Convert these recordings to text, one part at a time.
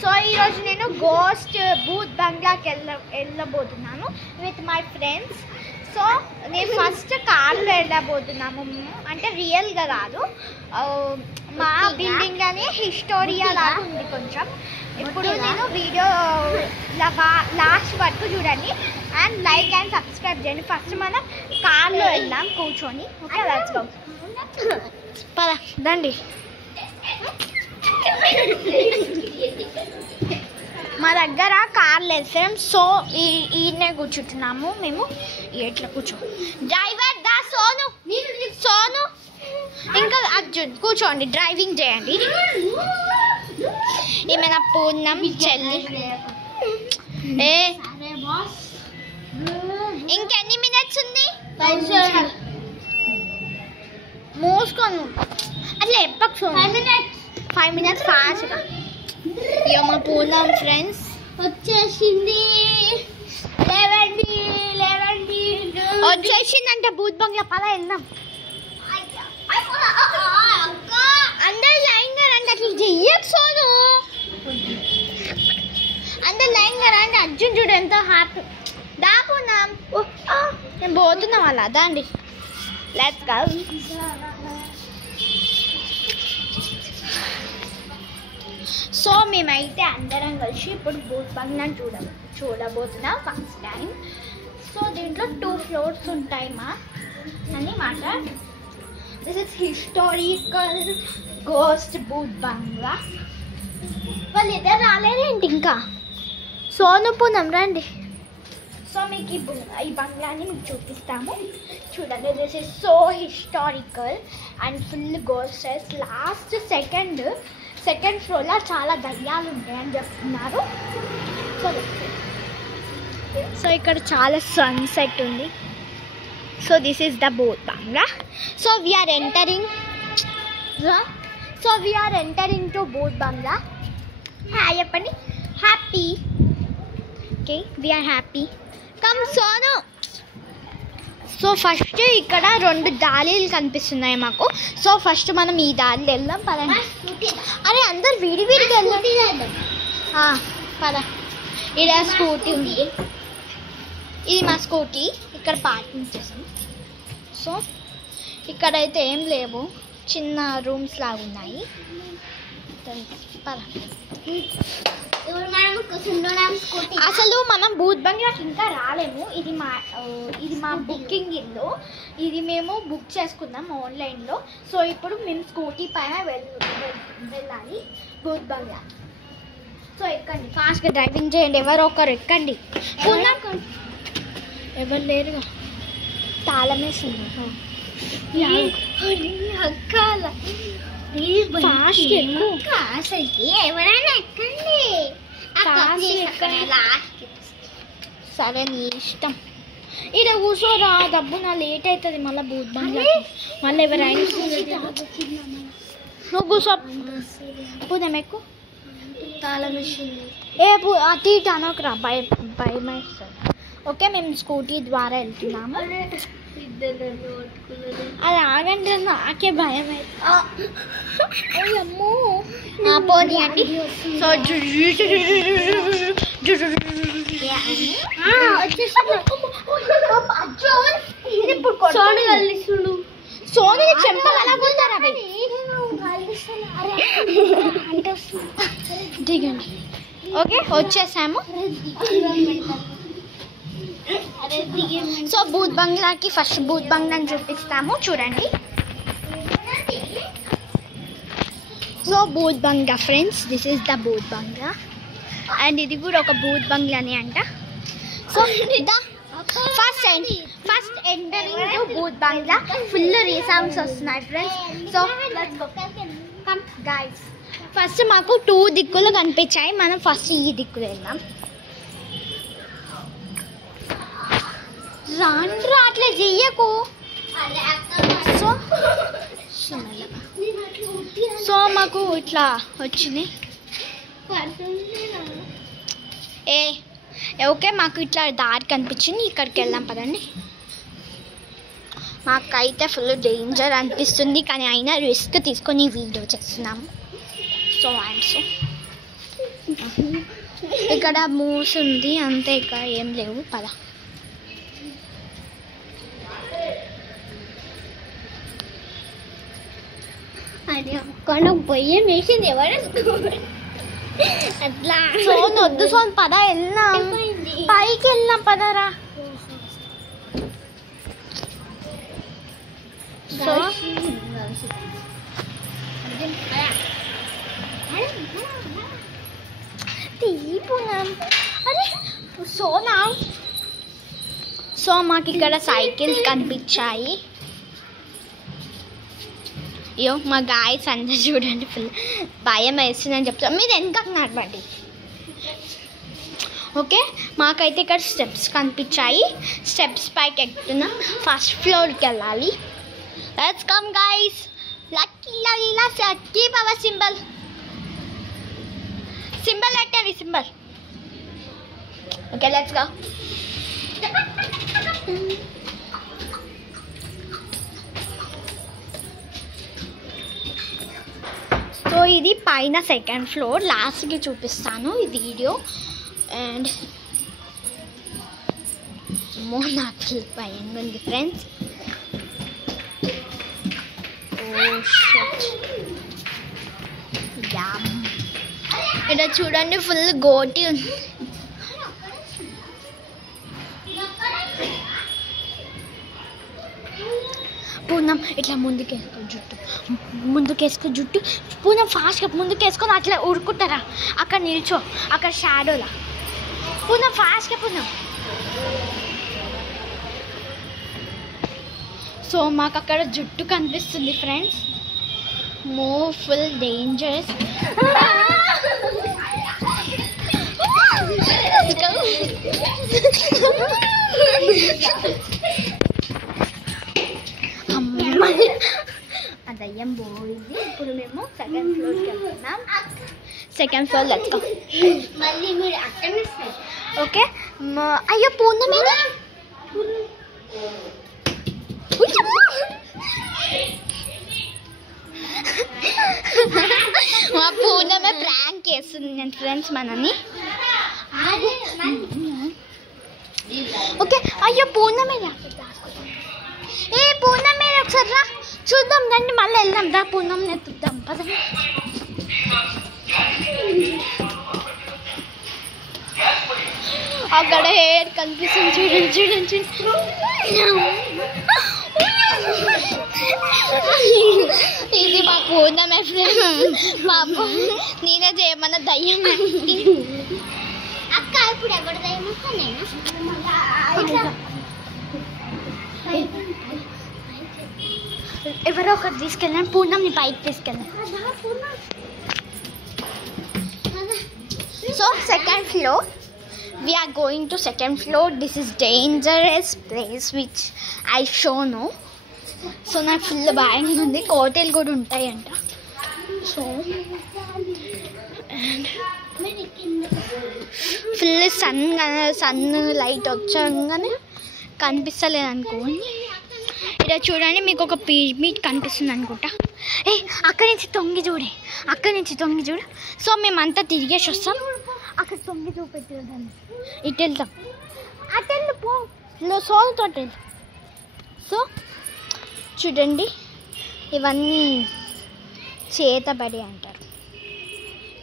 So ఈరోజు నేను ghost Bhoot బంగ్లాకి వెళ్ళబోతున్నాను విత్ మై ఫ్రెండ్స్. సో నేను ఫస్ట్ కార్లో వెళ్ళబోతున్నాము, అంటే రియల్గా కాదు, మా బిల్డింగ్ అని హిస్టోరియా లాగా ఉంది కొంచెం. ఇప్పుడు నేను వీడియో లాస్ట్ వరకు చూడండి అండ్ లైక్ అండ్ సబ్స్క్రైబ్ చేయండి. ఫస్ట్ మనం కార్లో వెళ్దాం కూర్చొని. Okay, let's go. పద రండి. మా దగ్గర కార్లు వేసాం, సో ఈయనే కూర్చుంటున్నాము మేము. ఎట్లా కూర్చో డ్రైవర్ దా సోను, సోను ఇంకా అర్జున్ కూర్చోండి, డ్రైవింగ్ చేయండి. ఏమైనా పూర్ణం చెల్లి. ఇంకెన్ని మినిట్స్ ఉంది? మూసుకోను అట్లా ఎప్పకు. 5 minutes ఫాస్ట్గా. ఇక మా పూర్ణం ఫ్రెండ్స్ వచ్చేసింది. వచ్చేసిందంటే బూత్ బంగ్లా. పద వెళ్దాం. అందరు లైన్గా రండి, అట్లా చెయ్యకు సోను. అందరు లైన్గా రండి. అర్జున్ చూడు ఎంత హ్యాపీ. దా పూర్ణం, నేను పోతున్నాం అలా. దాండి, లెట్స్ గో. సో మేమైతే అందరం కలిసి ఇప్పుడు బూత్ బంగ్లాని చూడబోతున్నాం ఫస్ట్ టైం. సో దీంట్లో 2 floors ఉంటాయి అని మాట. This is historical ghost Bhoot Bangla. వాళ్ళు ఇద్దరు రాలేదేంటి ఇంకా? సోను పూనం రండి. సో మీకు ఈ బంగ్లాని మీకు చూపిస్తాము, చూడండి. This is so historical and full ghosts. Last second ఫ్లోర్లో చాలా దయ్యాలు ఉంటాయని చెప్తున్నారు. సో ఇక్కడ చాలా సన్సెట్ ఉంది. So this is the Bhoot Bangla. So we're entering to Bhoot Bangla. Hi చెప్పండి. Happy. Okay, we're happy. Come Sonu. So first ఇక్కడ 2 దాలీలు కనిపిస్తున్నాయి మాకు. సో ఫస్ట్ మనం ఈ దారిలో వెళ్దాం. పదండి. అరే అందరు విడివిడిగా వెళ్దాం. పద. ఇక్కడ స్కూటీ ఉంది, ఇది మా స్కూటీ. ఇక్కడ పార్కింగ్ చేసాం. సో ఇక్కడైతే ఏం లేవు, చిన్న రూమ్స్ లాగా ఉన్నాయి. పద. అసలు మనం బూత్ బంగ్లాకి ఇంకా రాలేము. ఇది మా బుకింగ్ ఇల్లు. ఇది మేము బుక్ చేసుకున్నాం ఆన్లైన్లో. సో ఇప్పుడు మేము స్కూటీ పైన వెళ్ళాలి బూత్ బంగ్లా. సో ఎక్కండి, ఫాస్ట్గా డ్రైవింగ్ చేయండి. ఎవరో ఒకరు ఎక్కండి. ఎవరు లేరుగా, తాళం వేస్తుంది. ఎవరైనా ఎక్కండి. సరే నీ ఇష్టం. ఇక్కడ కూర్చోరా, డబ్బు నా లేట్ అవుతుంది మళ్ళీ బూత్ బంగ్లా. మళ్ళీ ఎవరైనా నువ్వు కూర్చో. పూదం ఎక్కువ తాళం వేసింది. అటు ఇటు అనొకరా, భయం వేస్తుంది. ఓకే, మేము స్కూటీ ద్వారా వెళ్తున్నాము. అది ఆగండి, నాకే భయం అవుతుంది. అమ్మో పోనీ అండి. సో సోని చెంపగలగొడతారా? దిగండి. ఓకే, వచ్చేసాము. సో బూత్ బంగ్లాకి ఫస్ట్ బూత్ బంగ్లాని చూపిస్తాము, చూడండి. So Bhoot Bangla friends, this is the Bhoot Bangla. And ఇది కూడా ఒక బూత్ బంగ్లాని అంట. So first entering to Bhoot Bangla. Full resounds వస్తున్నాయి friends. So let's go. Come guys. First మాకు 2 దిక్కులు కనిపించాయి. మనం ఫస్ట్ ఈ దిక్కులు వెళ్దాం. రాండ్రా, అట్లా చెయ్యకు. సో మాకు ఇట్లా వచ్చింది. ఓకే, మాకు ఇట్లా దారి కనిపించింది. ఇక్కడికి వెళ్దాం పదండి. మాకైతే ఫుల్ డేంజర్ అనిపిస్తుంది, కానీ అయినా రిస్క్ తీసుకొని వీడియో చేస్తున్నాము. So and so. ఇక్కడ మూస్ ఉంది అంతే, ఇక్కడ ఏం లేవు. పద. అది ఒక్కడ పొయ్యి వేసింది ఎవరు అట్లా. సోన్ వద్దు సోన్, పద వెళ్దాం, పైకి వెళ్దాం, పదరా. సో తీపునాం. అరే సోనా, సో మాకు ఇక్కడ సైకిల్స్ కనిపించాయి. అయ్యో మా గాయస్ అందరు చూడండి, ఫుల్ భయం వేస్తుందని చెప్తాను. మీరు వెనకకు నడవండి. ఓకే, మాకైతే ఇక్కడ స్టెప్స్ కనిపించాయి. స్టెప్స్ పైకి ఎక్కుతున్నాం. ఫస్ట్ ఫ్లోర్కి వెళ్ళాలి. Let's come guys. లక్కీ లలీలా కీప్ అవర్ సింబల్. సింబల్ పెట్టండి, symbol. Okay let's go. So ఇది పైన సెకండ్ ఫ్లోర్. లాస్ట్కి చూపిస్తాను ఈ వీడియో. అండ్ నాకు భయంగా ఉంది ఫ్రెండ్స్. ఇక్కడ చూడండి ఫుల్ గోటి ఉంది. పూనం ఇట్లా ముందుకేసుకో జుట్టు, ముందుకేసుకో జుట్టు. పూనం ఫాస్ట్గా ముందుకేసుకొని అట్లా ఉరుకుంటారా. అక్కడ నిల్చో, అక్కడ షాడోలా. పూనం ఫాస్ట్గా పూనం. సో మాకు అక్కడ జుట్టు కనిపిస్తుంది ఫ్రెండ్స్. Full dangerous. అదయ్యం పోయింది. ఇప్పుడు మేము సెకండ్ ఫ్లోర్కి వెళ్తున్నాం. Second floor let's go. మళ్ళీ మీరు అక్కడనే. ఓకే. అయ్యో పూర్ణ మీద మా పూర్ణమే ప్రాంక్ చేస్తుంది ఫ్రెండ్స్ మనని. ఓకే. అయ్యో పూర్ణ మీద, ఏ పూర్ణ మీద ఒకసారి రా చూద్దాం. రండి మళ్ళీ వెళ్దాం. రా పూర్ణం ఎత్తుద్దాం పదండి. అక్కడ హెయిర్ కనిపిస్తుంది చూడండి, చూడండి, ఇది మా పూర్ణమే ఫ్రెండ్స్. పాపం నేనే చేయమన్న దయ్యం. అక్క ఇప్పుడు ఎవరి దయ్యం వస్తానేనా? ఎవరో ఒకటి తీసుకెళ్ళాను. పూర్ణంని పైకి తీసుకెళ్ళాను. So second floor, we are going to second floor. This is dangerous place which I show no. So నాకు ఫుల్ భయంగా ఉంది. కోటలు కూడా ఉంటాయంట. సో ఫుల్ సన్ లైట్ వచ్చాగానే కనిపిస్తలేదు అనుకోండి. ఇక్కడ చూడండి మీకు ఒక పిరమిడ్ కనిపిస్తుంది అనుకుంటా. ఏ అక్కడి నుంచి తొంగి చూడే, అక్కడి నుంచి తొంగి చూడు. సో మేమంతా తిరిగేసి వస్తాం. అక్కడ తొంగి చూపెట్టేదాన్ని. ఇటు వెళ్తాం. అటు వెళ్ళు పో, సోల్తో వెళ్ళు. సో చూడండి ఇవన్నీ చేతబడి అంటారు.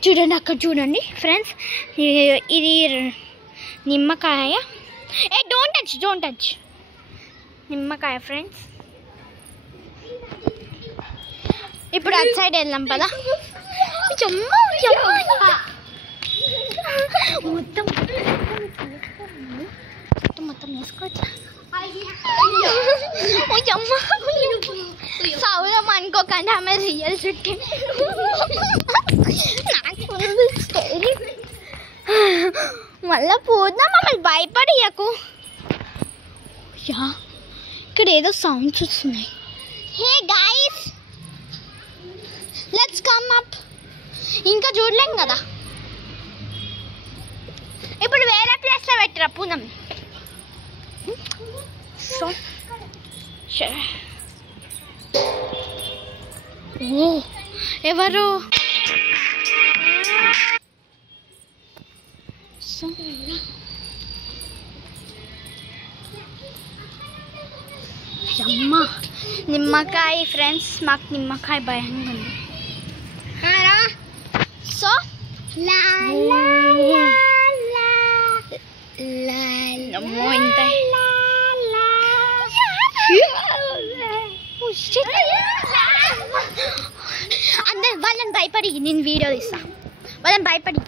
చూడండి అక్కడ చూడండి ఫ్రెండ్స్, ఇది నిమ్మకాయ. ఏ డోంట్ టచ్, డోంట్ టచ్. నిమ్మకాయ ఫ్రెండ్స్. ఇప్పుడు అటు సైడ్ వెళ్దాం పదా. మొత్తం మొత్తం వేసుకోవచ్చా? సౌరం అనుకోకండి, ఆమె రియల్ చుట్టి. నాకు మళ్ళా పోద్దాం. మమ్మల్ని భయపడియకు. యా ఇక్కడ ఏదో సౌండ్స్ వస్తున్నాయి. Hey guys let's come up. ఇంకా చూడలేం కదా. ఇప్పుడు వేరే ప్లేస్లో పెట్టరా పూనం. సో ఓ ఎవరు సో అమ్మ నిమ్మకాయ ఫ్రెండ్స్, మాకు నిమ్మకాయ భయంగా ఉంది. సో అమ్మో ఇంత అందరు వాళ్ళని భయపడి నేను వీడియో తీస్తా, వాళ్ళని భయపడి.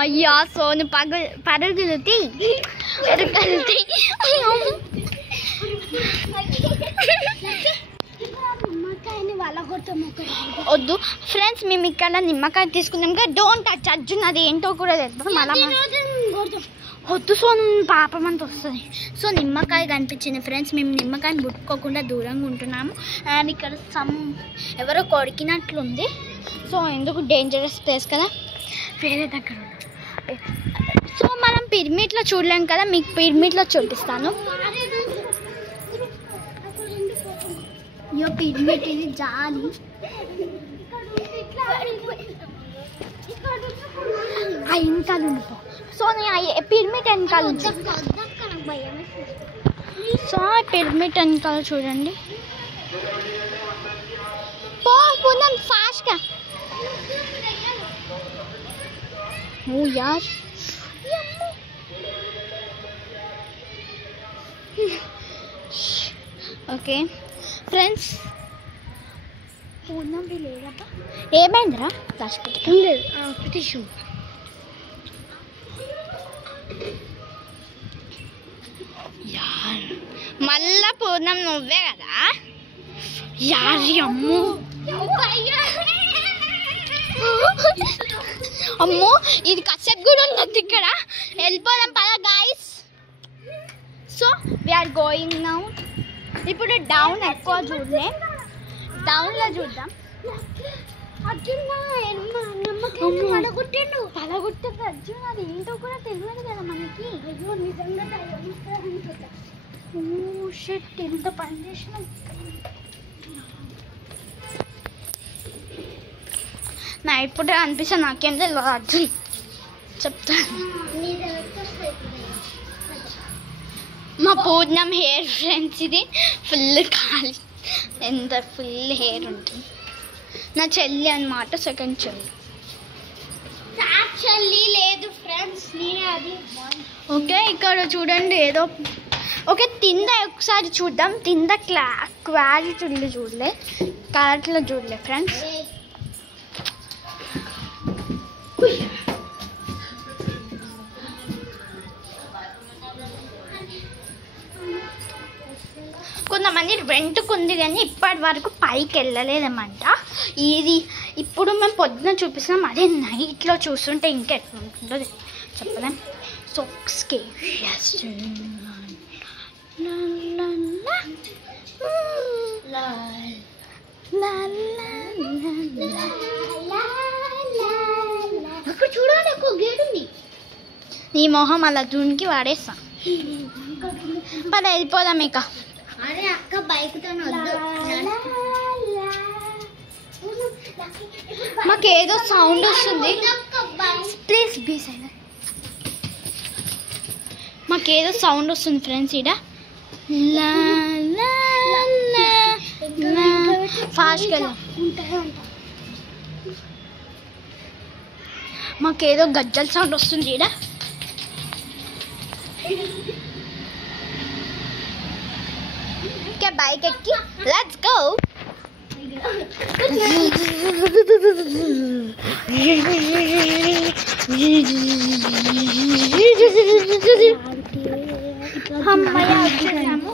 అయ్యా సోను పరుగులుతి వద్దు ఫ్రెండ్స్, మేము ఇక్కడ నిమ్మకాయ తీసుకున్నాం కదా, డోంట్ టచ్. అర్జున్ అది ఏంటో కూడా తెలియదు, మళ్ళీ వద్దు సోను పాపం అంత వస్తుంది. సో నిమ్మకాయ కనిపించింది ఫ్రెండ్స్, మేము నిమ్మకాయని ముట్టుకోకుండా దూరంగా ఉంటున్నాము. అండ్ ఇక్కడ ఎవరో కొరికినట్లుంది. సో ఎందుకు డేంజరస్ ప్లేస్ కదా, వేరే దగ్గర. సో మనం పిరమిడ్లో చూడలేం కదా, మీకు పిరమిడ్లో చూపిస్తాను. పిరమిడ్ ఇది జాలి. వెనకాల ఉండిపో. సో నేను పిరమిడ్ వెనకాల ఉంది. సో పిరమిడ్ వెనకాల చూడండి. పోదాం ఫాస్ట్గా. ఓ యార్ ఓకే ఫ్రెండ్స్, పోదాం. లేదబ్బా ఏమైందిరా? దాచిపెట్టు లేదు టిష్యూ. యార్ మళ్ళా పోదాం నువ్వే కదా యారి. అమ్మో అమ్మో ఇది కసేపు కూడా ఉన్నది ఇక్కడ. వెళ్ళిపోదాం పదా guys. So we are going now. ఇప్పుడు డౌన్ ఎక్కువ చూడలే, డౌన్లో చూద్దాం. పలగొట్టిండు అర్జున్, అది ఏంటో కూడా తెలియదు కదా మనకి. అయ్యో నిజంగా షిట్, ఎంత పని చేసిన. నా ఇప్పుడే అనిపిస్తా, నాకేం తెలియదు అర్జున్ చెప్తాను. మా పూర్ణం హెయిర్ ఫ్రెండ్స్, ఇది ఫుల్ ఖాళీ, ఎంత ఫుల్ హెయిర్ ఉంటుంది. నా చెల్లి అన్నమాట, సెకండ్ చెల్లి. చెల్లి లేదు ఫ్రెండ్స్, నేనే అది. ఓకే ఇక్కడ చూడండి ఏదో. ఓకే తింద ఒకసారి చూద్దాం. తింద క్వాలిటీ చూడలే, క్యారెట్లో చూడలే ఫ్రెండ్స్. కొంతమంది రెంట్కుంది కానీ ఇప్పటి వరకు పైకి వెళ్ళలేదన్నమాట. ఇది ఇప్పుడు మేము పొద్దున చూపిస్తున్నాం, అదే నైట్లో చూస్తుంటే ఇంకా ఎట్లా ఉంటుందో చెప్పలేం. సో అక్కడ చూడాలి, ఎక్కువ గేట్ ఉంది. నీ మొహం అలా దునికి వాడేస్తాం. పద వెళ్ళిపోదాం ఇక. అరే అక్క బైక్తో మాకేదో సౌండ్ వస్తుంది, ప్లీజ్ బీ సైలెంట్. మాకేదో సౌండ్ వస్తుంది ఫ్రెండ్స్ ఈడ. ఫాస్ట్గా మాకేదో గజ్జల సౌండ్ వస్తుంది ఈడ. బైక్ ఎక్కి లెట్స్ గో. అమ్మయ్య వచ్చేసాము.